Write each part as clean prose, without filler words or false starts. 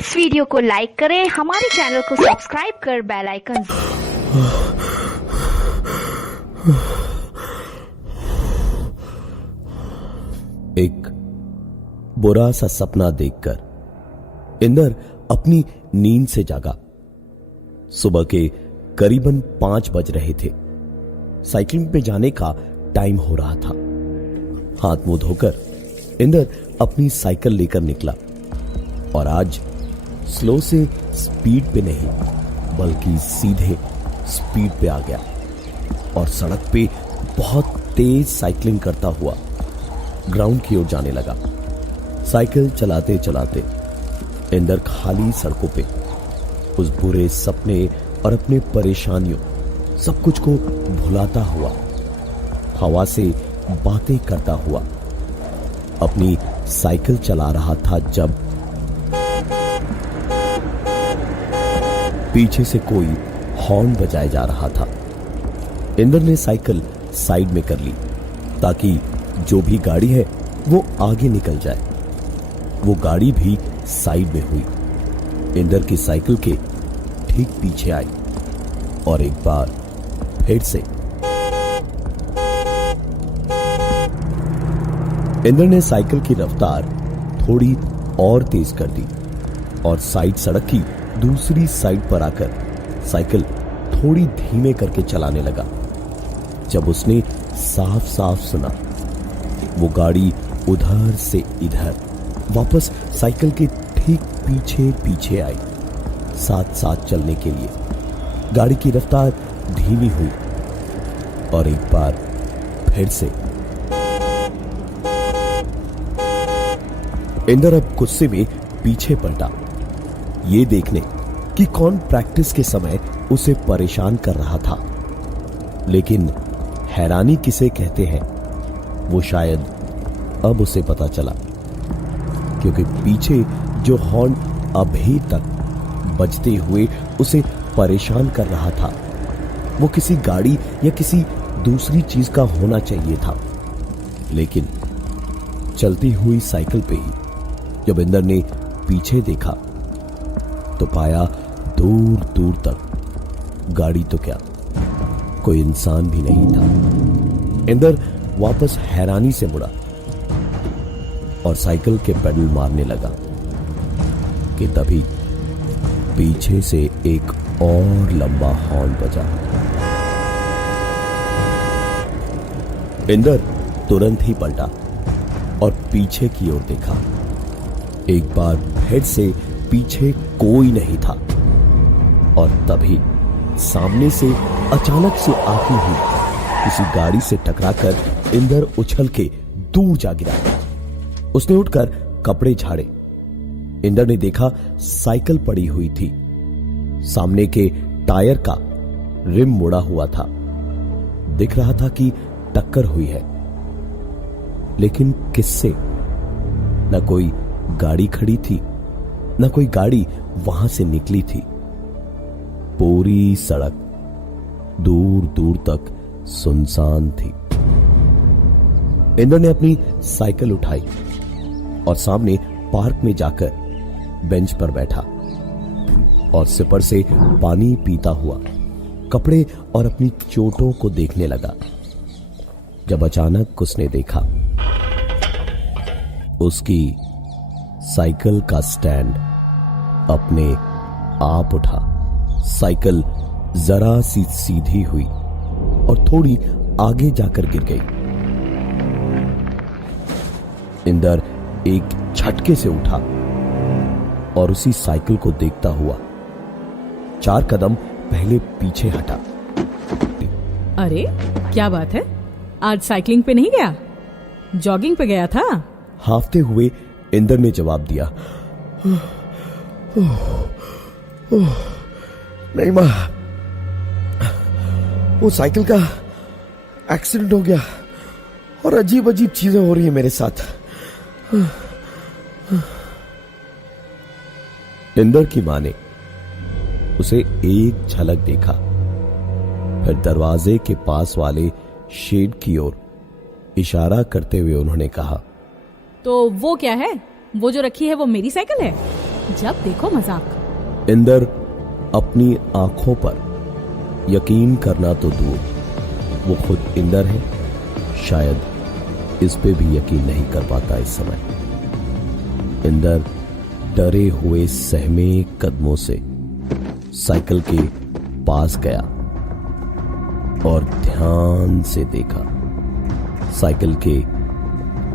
इस वीडियो को लाइक करें, हमारे चैनल को सब्सक्राइब कर बेल आइकन। एक बुरा सा सपना देखकर इंदर अपनी नींद से जागा। सुबह के करीबन 5 बज रहे थे। साइकिलिंग पे जाने का टाइम हो रहा था। हाथ मुंह धोकर इंदर अपनी साइकिल लेकर निकला और आज स्लो से स्पीड पे नहीं बल्कि सीधे स्पीड पे आ गया और सड़क पे बहुत तेज साइकिलिंग करता हुआ ग्राउंड की ओर जाने लगा। साइकिल चलाते चलाते इंदर खाली सड़कों पे उस बुरे सपने और अपने परेशानियों सब कुछ को भुलाता हुआ, हवा से बातें करता हुआ अपनी साइकिल चला रहा था जब पीछे से कोई हॉर्न बजाया जा रहा था। इंदर ने साइकिल साइड में कर ली ताकि जो भी गाड़ी है वो आगे निकल जाए। वो गाड़ी भी साइड में हुई, इंदर की साइकिल के ठीक पीछे आई और एक बार फिर से इंदर ने साइकिल की रफ्तार थोड़ी और तेज कर दी और साइड सड़क की दूसरी साइड पर आकर साइकिल थोड़ी धीमे करके चलाने लगा। जब उसने साफ साफ सुना वो गाड़ी उधर से इधर वापस साइकिल के ठीक पीछे पीछे आई। साथ साथ चलने के लिए गाड़ी की रफ्तार धीमी हुई और एक बार फिर से इंदर अब गुस्से में पीछे पलटा, ये देखने कि कौन प्रैक्टिस के समय उसे परेशान कर रहा था। लेकिन हैरानी किसे कहते हैं वो शायद अब उसे पता चला, क्योंकि पीछे जो हॉर्न अभी तक बजते हुए उसे परेशान कर रहा था वो किसी गाड़ी या किसी दूसरी चीज का होना चाहिए था। लेकिन चलती हुई साइकिल पे ही जब इंदर ने पीछे देखा तो पाया दूर दूर तक गाड़ी तो क्या कोई इंसान भी नहीं था। इंदर वापस हैरानी से मुड़ा और साइकिल के पेडल मारने लगा कि तभी पीछे से एक और लंबा हॉर्न बजा। इंदर तुरंत ही पलटा और पीछे की ओर देखा। एक बार फिर से पीछे कोई नहीं था और तभी सामने से अचानक से आती हुई किसी गाड़ी से टकराकर इंदर उछल के दूर जा गिरा। उसने उठकर कपड़े झाड़े। इंदर ने देखा साइकिल पड़ी हुई थी, सामने के टायर का रिम मुड़ा हुआ था। दिख रहा था कि टक्कर हुई है, लेकिन किससे? न कोई गाड़ी खड़ी थी, न कोई गाड़ी वहां से निकली थी। पूरी सड़क दूर दूर तक सुनसान थी। इंदर ने अपनी साइकिल उठाई और सामने पार्क में जाकर बेंच पर बैठा और सिपर से पानी पीता हुआ कपड़े और अपनी चोटों को देखने लगा। जब अचानक उसने देखा उसकी साइकिल का स्टैंड अपने आप उठा। साइकिल जरा सी सीधी हुई और थोड़ी आगे जाकर गिर गई। इंदर एक झटके से उठा और उसी साइकिल को देखता हुआ 4 कदम पहले पीछे हटा। अरे क्या बात है, आज साइकिलिंग पे नहीं गया, जॉगिंग पे गया था? हाफते हुए इंदर ने जवाब दिया, नहीं मां, वो साइकिल का एक्सीडेंट हो गया और अजीब अजीब चीजें हो रही है मेरे साथ। इंदर की मां ने उसे एक झलक देखा, फिर दरवाजे के पास वाले शेड की ओर इशारा करते हुए उन्होंने कहा, तो वो क्या है? वो जो रखी है वो मेरी साइकिल है? जब देखो मजाक। इंदर अपनी आंखों पर यकीन करना तो दूर, वो खुद इंदर है, शायद इस पे भी यकीन नहीं कर पाता इस समय। इंदर डरे हुए सहमे कदमों से साइकिल के पास गया और ध्यान से देखा। साइकिल के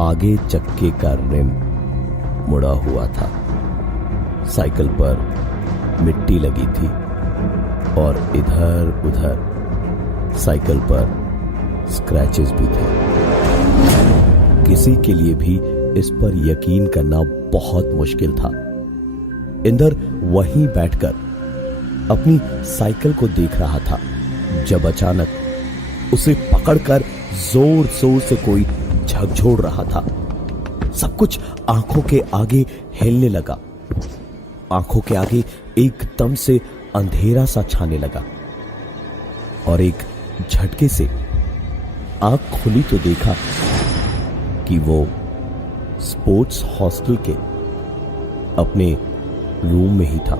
आगे चक्के का रिम मुड़ा हुआ था। साइकिल पर मिट्टी लगी थी और इधर उधर साइकिल पर स्क्रैचेस भी थे। किसी के लिए भी इस पर यकीन करना बहुत मुश्किल था। इंदर वहीं बैठकर अपनी साइकिल को देख रहा था जब अचानक उसे पकड़कर जोर जोर से कोई झकझोर रहा था। सब कुछ आंखों के आगे हिलने लगा। आंखों के आगे एकदम से अंधेरा सा छाने लगा और एक झटके से आंख खुली तो देखा कि वो स्पोर्ट्स हॉस्टल के अपने रूम में ही था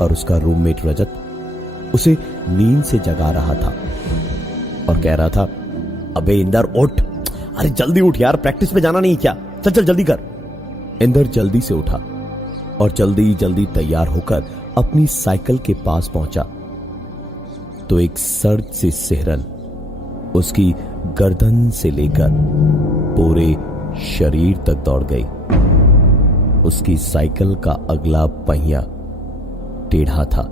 और उसका रूममेट रजत उसे नींद से जगा रहा था और कह रहा था, अबे इंदर उठ, अरे जल्दी उठ यार, प्रैक्टिस में जाना नहीं क्या, चल चल जल्दी कर। इंदर जल्दी से उठा और जल्दी जल्दी तैयार होकर अपनी साइकिल के पास पहुंचा तो एक सर्द सी सिहरन उसकी गर्दन से लेकर पूरे शरीर तक दौड़ गई। उसकी साइकिल का अगला पहिया टेढ़ा था,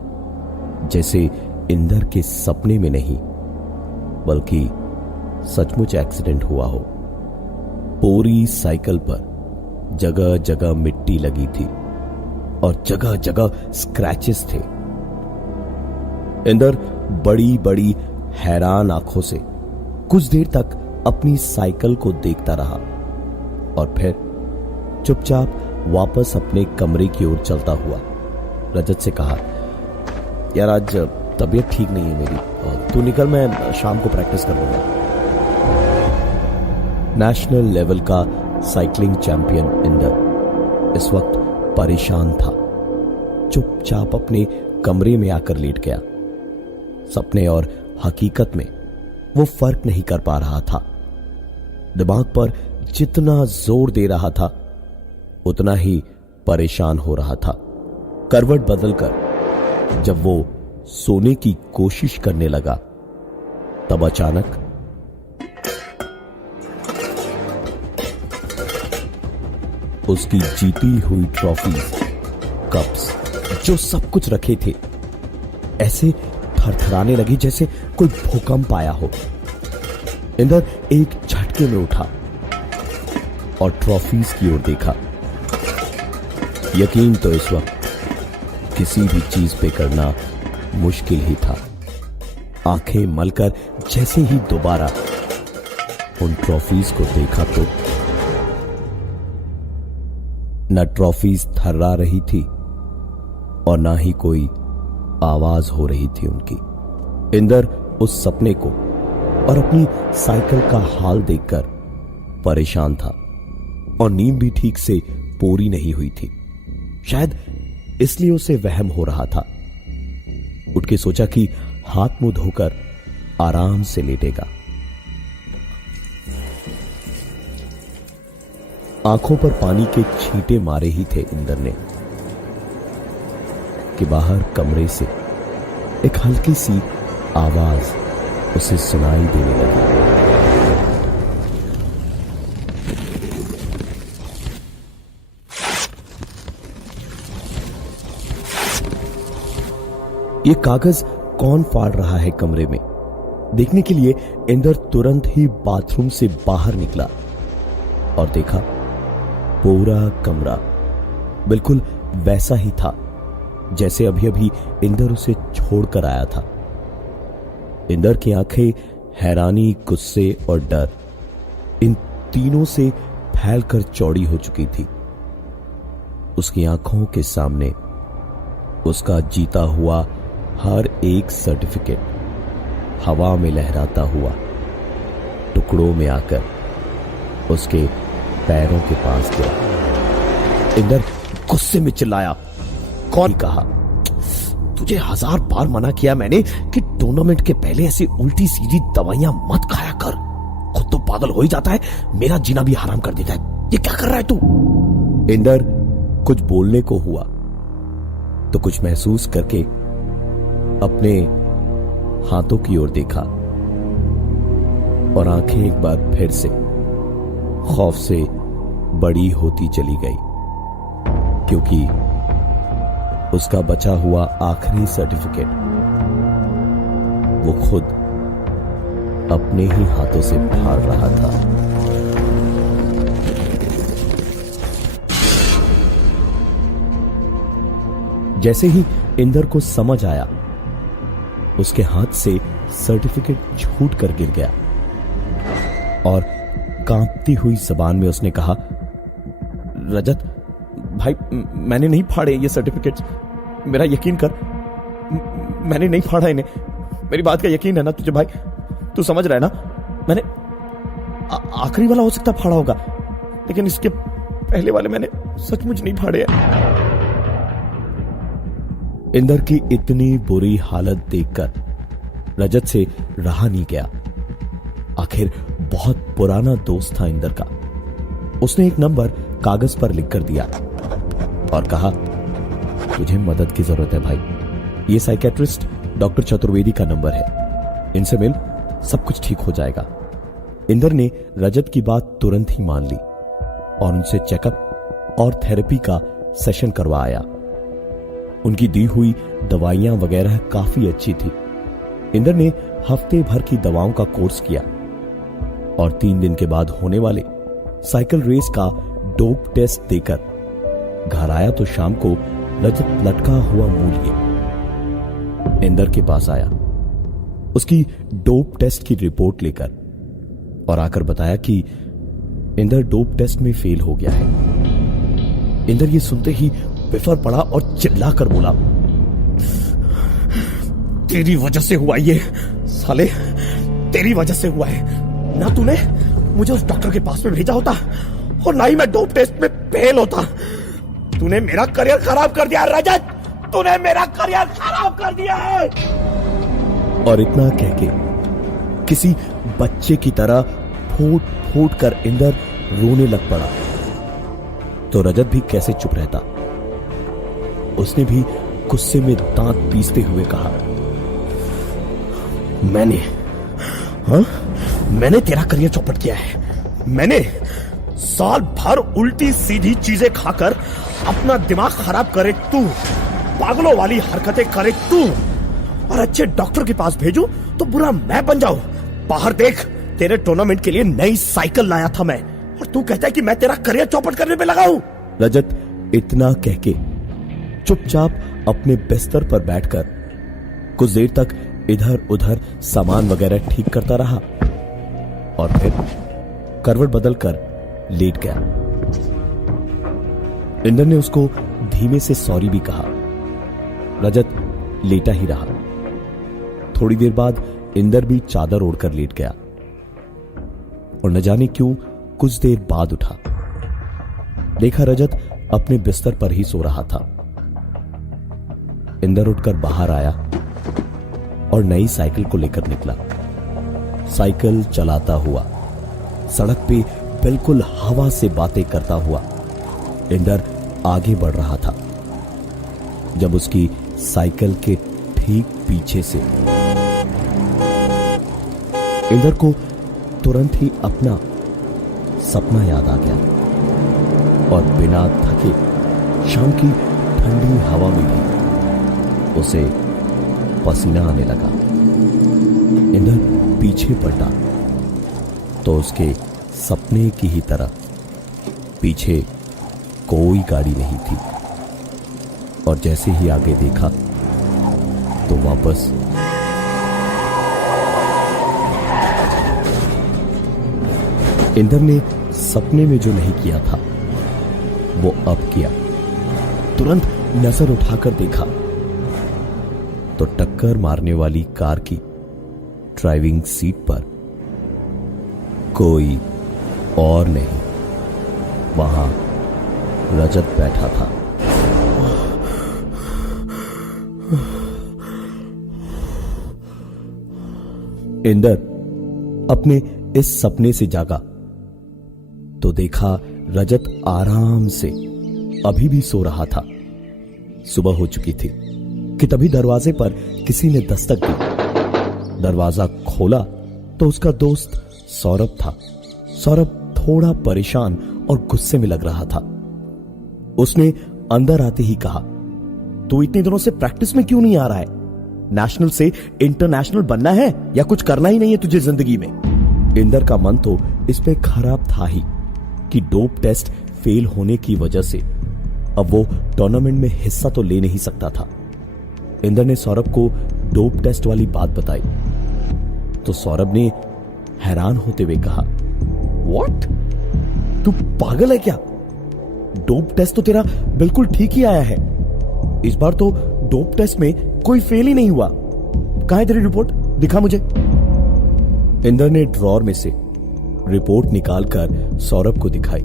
जैसे इंदर के सपने में नहीं बल्कि सचमुच एक्सीडेंट हुआ हो। पूरी साइकिल पर जगह जगह मिट्टी लगी थी और जगह जगह स्क्रैचेस थे। इंदर बड़ी बड़ी हैरान आंखों से कुछ देर तक अपनी साइकिल को देखता रहा और फिर चुपचाप वापस अपने कमरे की ओर चलता हुआ रजत से कहा, यार आज तबीयत ठीक नहीं है मेरी, तू निकल, मैं शाम को प्रैक्टिस कर लूंगा। नेशनल लेवल का साइकिलिंग चैंपियन इंदर इस वक्त परेशान था। चुपचाप अपने कमरे में आकर लेट गया। सपने और हकीकत में वो फर्क नहीं कर पा रहा था। दिमाग पर जितना जोर दे रहा था उतना ही परेशान हो रहा था। करवट बदलकर जब वो सोने की कोशिश करने लगा तब अचानक उसकी जीती हुई ट्रॉफी, कप्स, जो सब कुछ रखे थे, ऐसे थरथराने लगी जैसे कोई भूकंप आया हो। इंदर एक झटके में उठा और ट्रॉफीज की ओर देखा। यकीन तो इस वक्त किसी भी चीज पे करना मुश्किल ही था। आंखें मलकर जैसे ही दोबारा उन ट्रॉफीज को देखा तो न ट्रॉफीज थर्रा रही थी और ना ही कोई आवाज हो रही थी उनकी। इंदर उस सपने को और अपनी साइकिल का हाल देखकर परेशान था और नींद भी ठीक से पूरी नहीं हुई थी। शायद इसलिए उसे वहम हो रहा था। उठ के सोचा कि हाथ मुंह धोकर आराम से लेटेगा। आंखों पर पानी के छींटे मारे ही थे इंदर ने कि बाहर कमरे से एक हल्की सी आवाज उसे सुनाई देने लगी। ये कागज कौन फाड़ रहा है कमरे में? देखने के लिए इंदर तुरंत ही बाथरूम से बाहर निकला और देखा पूरा कमरा बिल्कुल वैसा ही था जैसे अभी अभी इंदर उसे छोड़कर आया था। इंदर की आंखें हैरानी, गुस्से और डर, इन तीनों से फैलकर चौड़ी हो चुकी थी। उसकी आंखों के सामने उसका जीता हुआ हर एक सर्टिफिकेट हवा में लहराता हुआ टुकड़ों में आकर उसके पैरों के पास गया। इंदर गुस्से में चिल्लाया। कौन? कहा, तुझे 1000 बार मना किया मैंने कि टूर्नामेंट के पहले ऐसी उल्टी सीधी दवाइयां मत खाया कर। खुद तो पागल हो ही जाता है, मेरा जीना भी हराम कर देता है। ये क्या कर रहा है तू? इंदर कुछ बोलने को हुआ तो कुछ महसूस करके अपने हाथों की ओर देखा और आंखें एक बार फिर से खौफ से बड़ी होती चली गई, क्योंकि उसका बचा हुआ आखिरी सर्टिफिकेट वो खुद अपने ही हाथों से फाड़ रहा था। जैसे ही इंदर को समझ आया, उसके हाथ से सर्टिफिकेट छूट कर गिर गया और कांपती हुई जबान में उसने कहा, रजत भाई, मैंने नहीं फाड़े ये सर्टिफिकेट्स, मेरा यकीन कर, मैंने नहीं फाड़ा इन्हें। मेरी बात का यकीन है ना तुझे भाई? तू समझ रहा है ना? मैंने आखिरी वाला हो सकता फाड़ा होगा, लेकिन इसके पहले वाले मैंने सचमुच नहीं फाड़े हैं। इंदर की इतनी बुरी हालत देखकर रजत से रहा नहीं गया। आखिर बहुत पुराना दोस्त था इंदर का। उसने एक नंबर कागज पर लिखकर दिया और कहा, तुझे मदद की जरूरत है भाई, ये साइकेट्रिस्ट डॉक्टर चतुर्वेदी का नंबर है, इनसे मिल, सब कुछ ठीक हो जाएगा। इंदर ने रजत की बात तुरंत ही मान ली और उनसे चेकअप और थेरेपी का सेशन करवाया। उनकी दी हुई दवाइयां वगैरह काफी अच्छी थी। इंदर ने हफ्ते भर की दवाओं का कोर्स किया और 3 दिन के बाद होने वाले साइकिल रेस का डोप टेस्ट देकर घर आया तो शाम को रजत लटका हुआ मुंह लिए इंदर के पास आया, उसकी डोप टेस्ट की रिपोर्ट लेकर, और आकर बताया कि इंदर डोप टेस्ट में फेल हो गया है। इंदर ये सुनते ही बिफर पड़ा और चिल्लाकर बोला, तेरी वजह से हुआ ये साले, तेरी वजह से हुआ है। ना तूने मुझे उस डॉक्टर के पास में भेजा होता और ना ही मैं डोप टेस्ट में फेल होता। तूने मेरा करियर खराब कर दिया रजत, तूने मेरा करियर खराब कर दिया है। और इतना कह के किसी बच्चे की तरह फूट फूट कर इंदर रोने लग पड़ा। तो रजत भी कैसे चुप रहता। उसने भी गुस्से में दांत पीसते हुए कहा, मैंने तेरा करियर चौपट किया है। मैंने साल भर उल्टी सीधी चीजें खाकर अपना दिमाग खराब करे तू, पागलों वाली हरकतें करे तू, और अच्छे डॉक्टर के पास भेजूं तो बुरा मैं बन जाऊं। बाहर देख, तेरे टूर्नामेंट के लिए नई साइकिल लाया था मैं, और तू कहता है कि मैं तेरा करियर चौपट करने पे लगा हूं। रजत इतना कह के चुपचाप अपने बिस्तर पर बैठकर कुछ देर तक इधर उधर सामान वगैरह ठीक करता रहा और फिर करवट बदलकर लेट गया। इंदर ने उसको धीमे से सॉरी भी कहा। रजत लेटा ही रहा। थोड़ी देर बाद इंदर भी चादर ओढ़कर लेट गया और न जाने क्यों कुछ देर बाद उठा। देखा रजत अपने बिस्तर पर ही सो रहा था। इंदर उठकर बाहर आया और नई साइकिल को लेकर निकला। साइकिल चलाता हुआ सड़क पे बिल्कुल हवा से बातें करता हुआ इंदर आगे बढ़ रहा था, जब उसकी साइकिल के ठीक पीछे से इंदर को तुरंत ही अपना सपना याद आ गया और बिना थके शाम की ठंडी हवा में भी उसे पसीना आने लगा। इंदर पीछे पलटा तो उसके सपने की ही तरह पीछे कोई गाड़ी नहीं थी, और जैसे ही आगे देखा तो वापस इंदर ने सपने में जो नहीं किया था वो अब किया। तुरंत नजर उठाकर देखा तो टक्कर मारने वाली कार की ड्राइविंग सीट पर कोई और नहीं, वहां रजत बैठा था। इंदर अपने इस सपने से जागा तो देखा रजत आराम से अभी भी सो रहा था। सुबह हो चुकी थी कि तभी दरवाजे पर किसी ने दस्तक दी। दरवाजा खोला तो उसका दोस्त सौरभ था। सौरभ थोड़ा परेशान और गुस्से में लग रहा था। उसने अंदर आते ही कहा, तू इतने दिनों से प्रैक्टिस में क्यों नहीं आ रहा है? नेशनल से इंटरनेशनल बनना है या कुछ करना ही नहीं है तुझे जिंदगी में? इंदर का मन तो इस पे खराब था ही कि डोप टेस्ट फेल होने की वजह से अब वो टूर्नामेंट में हिस्सा तो ले नहीं सकता था। इंदर ने सौरभ को डोप टेस्ट वाली बात बताई तो सौरभ ने हैरान होते हुए कहा, व्हाट? तू पागल है क्या? डोप टेस्ट तो तेरा बिल्कुल ठीक ही आया है। इस बार तो डोप टेस्ट में कोई फेल ही नहीं हुआ। कहां है तेरी रिपोर्ट? दिखा मुझे। इंदर ने ड्रॉर में से रिपोर्ट निकालकर सौरभ को दिखाई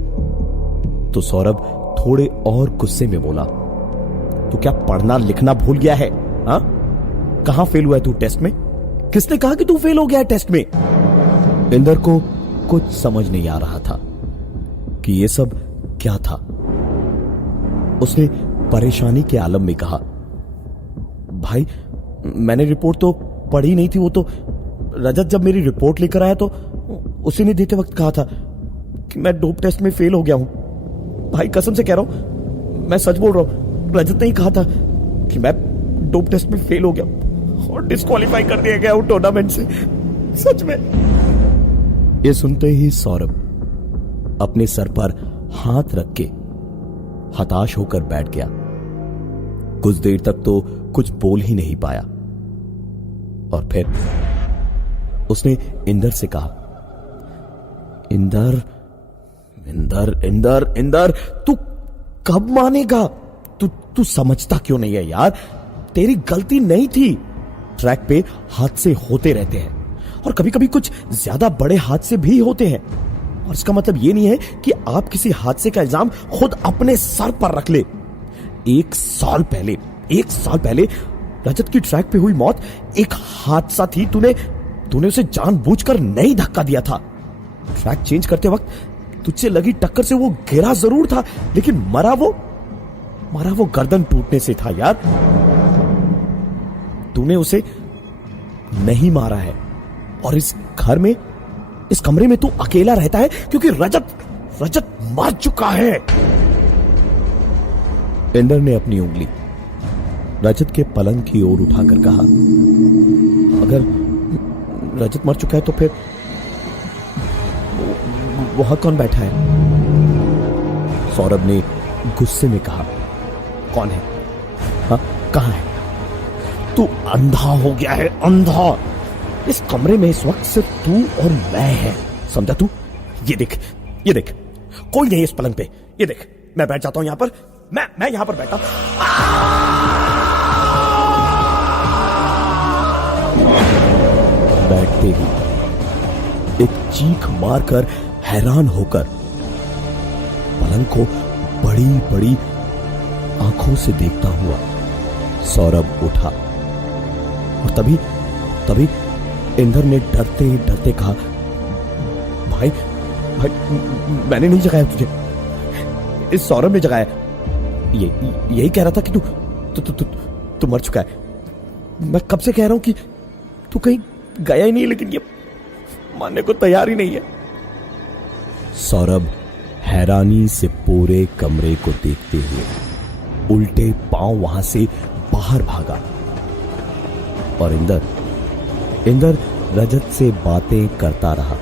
तो सौरभ थोड़े और गुस्से में बोला, तू क्या पढ़ना लिखना भूल गया है? हाँ, कहां फेल हुआ है तू टेस्ट में? किसने कहा कि तू फेल हो गया है टेस्ट में? इंदर को कुछ समझ नहीं आ रहा था कि यह सब क्या था। उसने परेशानी के आलम में कहा, भाई मैंने रिपोर्ट तो पढ़ी नहीं थी। वो तो रजत जब मेरी रिपोर्ट लेकर आया तो उसी ने देते वक्त कहा था कि मैं डोप टेस्ट में फेल हो गया हूं। भाई कसम से कह रहा हूं, मैं सच बोल रहा हूं। रजत ने ही कहा था कि मैं डोप टेस्ट में फेल हो गया और डिस्क्वालीफाई कर दिया गया हूं टूर्नामेंट से। सच में। ये सुनते ही सौरभ अपने सर पर हाथ रख के हताश होकर बैठ गया। कुछ देर तक तो कुछ बोल ही नहीं पाया और फिर उसने इंदर से कहा, इंदर इंदर इंदर इंदर तू कब मानेगा? तू समझता क्यों नहीं है यार? तेरी गलती नहीं थी। ट्रैक पे हादसे होते रहते हैं और कभी कभी कुछ ज्यादा बड़े हादसे भी होते हैं। और इसका मतलब ये नहीं है कि आप किसी हादसे का इल्जाम खुद अपने सर पर रख ले। एक साल पहले रजत की ट्रैक पे हुई मौत एक हादसा थी। तूने उसे जानबूझकर नहीं धक्का दिया था। ट्रैक चेंज करते वक्त तुझसे लगी टक्कर से वो गिरा जरूर था, लेकिन मरा वो गर्दन टूटने से था यार। तूने उसे नहीं मारा है और इस कमरे में तू अकेला रहता है क्योंकि रजत मर चुका है। इंदर ने अपनी उंगली रजत के पलंग की ओर उठाकर कहा, अगर रजत मर चुका है तो फिर वहां कौन बैठा है? सौरभ ने गुस्से में कहा, कौन है? हाँ, कहां है? तू अंधा हो गया है, अंधा। इस कमरे में इस वक्त सिर्फ तू और मैं है, समझा तू? ये देख, कोई नहीं इस पलंग पे। ये देख, मैं बैठ जाता हूं यहां पर। मैं यहां पर बैठा। बैठते ही एक चीख मारकर हैरान होकर पलंग को बड़ी बड़ी आंखों से देखता हुआ सौरभ उठा और तभी इंदर ने डरते डरते कहा, भाई मैंने नहीं जगाया तुझे, इस सौरभ ने जगाया। यही कह रहा था कि तू मर चुका है। मैं कब से कह रहा हूं कि तू कहीं गया ही नहीं, लेकिन ये मानने को तैयार ही नहीं है। सौरभ हैरानी से पूरे कमरे को देखते हुए उल्टे पांव वहां से बाहर भागा और इंदर रजत से बातें करता रहा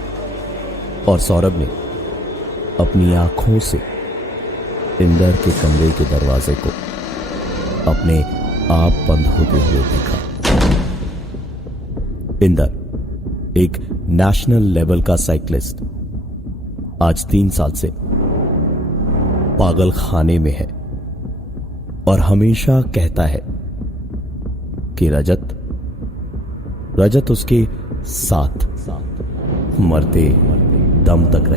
और सौरभ ने अपनी आंखों से इंदर के कमरे के दरवाजे को अपने आप बंद होते हुए देखा। इंदर एक नेशनल लेवल का साइकिलिस्ट आज 3 साल से पागल खाने में है और हमेशा कहता है कि रजत उसके साथ मरते दम तक रहे।